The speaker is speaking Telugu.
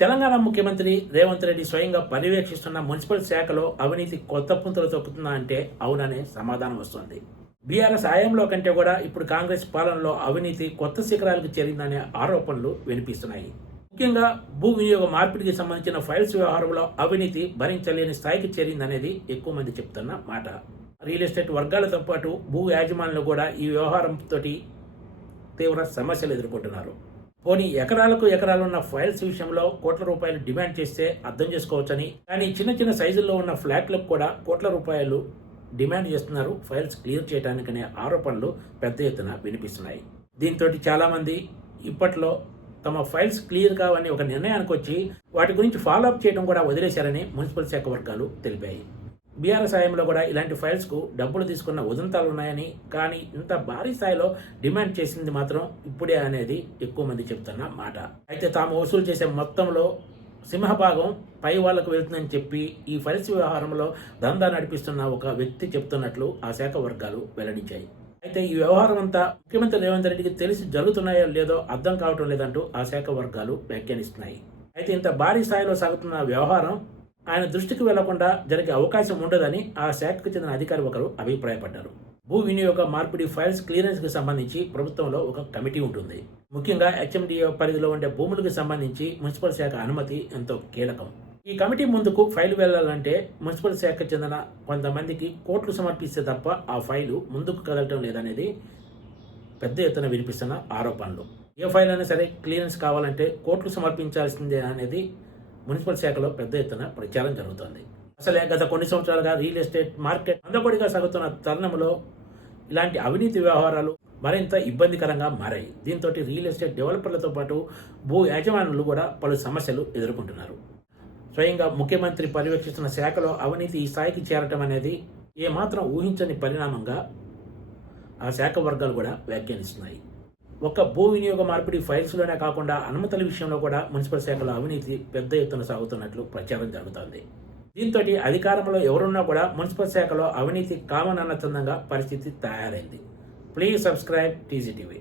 తెలంగాణ ముఖ్యమంత్రి రేవంత్ రెడ్డి స్వయంగా పర్యవేక్షిస్తున్న మున్సిపల్ శాఖలో అవినీతి కొత్త పుంతలు తొక్కుతుందా అంటే అవుననే సమాధానం వస్తుంది. బీఆర్ఎస్ హయాంలో కంటే కూడా ఇప్పుడు కాంగ్రెస్ పాలనలో అవినీతి కొత్త శిఖరాలకు చేరిందనే ఆరోపణలు వినిపిస్తున్నాయి. ముఖ్యంగా భూ వినియోగ మార్పిడికి సంబంధించిన ఫైల్స్ వ్యవహారంలో అవినీతి భరించలేని స్థాయికి చేరిందనేది ఎక్కువ మంది చెప్తున్న మాట. రియల్ ఎస్టేట్ వర్గాలతో పాటు భూ యాజమానులు కూడా ఈ వ్యవహారంతో తీవ్ర సమస్యలు ఎదుర్కొంటున్నారు. పోనీ ఎకరాలకు ఎకరాలున్న ఫైల్స్ విషయంలో కోట్ల రూపాయలు డిమాండ్ చేస్తే అర్థం చేసుకోవచ్చని, కానీ చిన్న చిన్న సైజుల్లో ఉన్న ఫ్లాట్లకు కూడా కోట్ల రూపాయలు డిమాండ్ చేస్తున్నారు ఫైల్స్ క్లియర్ చేయడానికనే ఆరోపణలు పెద్ద ఎత్తున వినిపిస్తున్నాయి. దీంతో చాలామంది ఇప్పట్లో తమ ఫైల్స్ క్లియర్ కావని ఒక నిర్ణయానికి వచ్చి వాటి గురించి ఫాలోఅప్ చేయడం కూడా వదిలేశారని మున్సిపల్ శాఖ వర్గాలు తెలిపాయి. బీఆర్ఎస్ హయాంలో కూడా ఇలాంటి ఫైల్స్కు డబ్బులు తీసుకున్న ఉదంతాలు ఉన్నాయని, కానీ ఇంత భారీ స్థాయిలో డిమాండ్ చేసింది మాత్రం ఇప్పుడే అనేది ఎక్కువ మంది చెప్తున్న మాట. అయితే తాము వసూలు చేసే మొత్తంలో సింహభాగం పై వాళ్లకు వెళ్తుందని చెప్పి ఈ ఫైల్స్ వ్యవహారంలో దందా నడిపిస్తున్న ఒక వ్యక్తి చెప్తున్నట్లు ఆ శాఖ వర్గాలు వెల్లడించాయి. అయితే ఈ వ్యవహారం అంతా ముఖ్యమంత్రి రేవంత్ రెడ్డికి తెలిసి జరుగుతున్నాయో లేదో అర్థం కావటం లేదంటూ ఆ శాఖ వర్గాలు వ్యాఖ్యానిస్తున్నాయి. అయితే ఇంత భారీ స్థాయిలో సాగుతున్న వ్యవహారం ఆయన దృష్టికి వెళ్లకుండా జరిగే అవకాశం ఉండదని ఆ శాఖకు చెందిన అధికారి ఒకరు అభిప్రాయపడ్డారు. భూ వినియోగ మార్పిడి ఫైల్స్ క్లియరెన్స్ కి సంబంధించి ప్రభుత్వంలో ఒక కమిటీ ఉంటుంది. ముఖ్యంగా హెచ్ఎండిఏ పరిధిలో ఉండే భూములకు సంబంధించి మున్సిపల్ శాఖ అనుమతి ఎంతో కీలకం. ఈ కమిటీ ముందుకు ఫైలు వెళ్లాలంటే మున్సిపల్ శాఖకు చెందిన కొంతమందికి కోట్లు సమర్పిస్తే తప్ప ఆ ఫైలు ముందుకు కదలటం లేదనేది పెద్ద ఎత్తున వినిపిస్తున్న ఆరోపణలు. ఏ ఫైల్ అయినా సరే క్లియరెన్స్ కావాలంటే కోట్లు సమర్పించాల్సిందే అనేది మున్సిపల్ శాఖలో పెద్ద ఎత్తున ప్రచారం జరుగుతోంది. అసలే గత కొన్ని సంవత్సరాలుగా రియల్ ఎస్టేట్ మార్కెట్ మందకొడిగా సాగుతున్న తరుణంలో ఇలాంటి అవినీతి వ్యవహారాలు మరింత ఇబ్బందికరంగా మారాయి. దీంతో రియల్ ఎస్టేట్ డెవలపర్లతో పాటు భూ యాజమానులు కూడా పలు సమస్యలు ఎదుర్కొంటున్నారు. స్వయంగా ముఖ్యమంత్రి పర్యవేక్షిస్తున్న శాఖలో అవినీతి ఈ స్థాయికి చేరటం అనేది ఏమాత్రం ఊహించని పరిణామంగా ఆ శాఖ వర్గాలు కూడా వ్యాఖ్యానిస్తున్నాయి. ఒక్క భూ వినియోగ మార్పిడి ఫైల్స్లోనే కాకుండా అనుమతుల విషయంలో కూడా మున్సిపల్ శాఖలో అవినీతి పెద్ద ఎత్తున సాగుతున్నట్లు ప్రచారం జరుగుతోంది. దీంతో అధికారంలో ఎవరున్నా కూడా మున్సిపల్ శాఖలో అవినీతి కామన్ అన్న చందంగా పరిస్థితి తయారైంది. Please subscribe TGTV.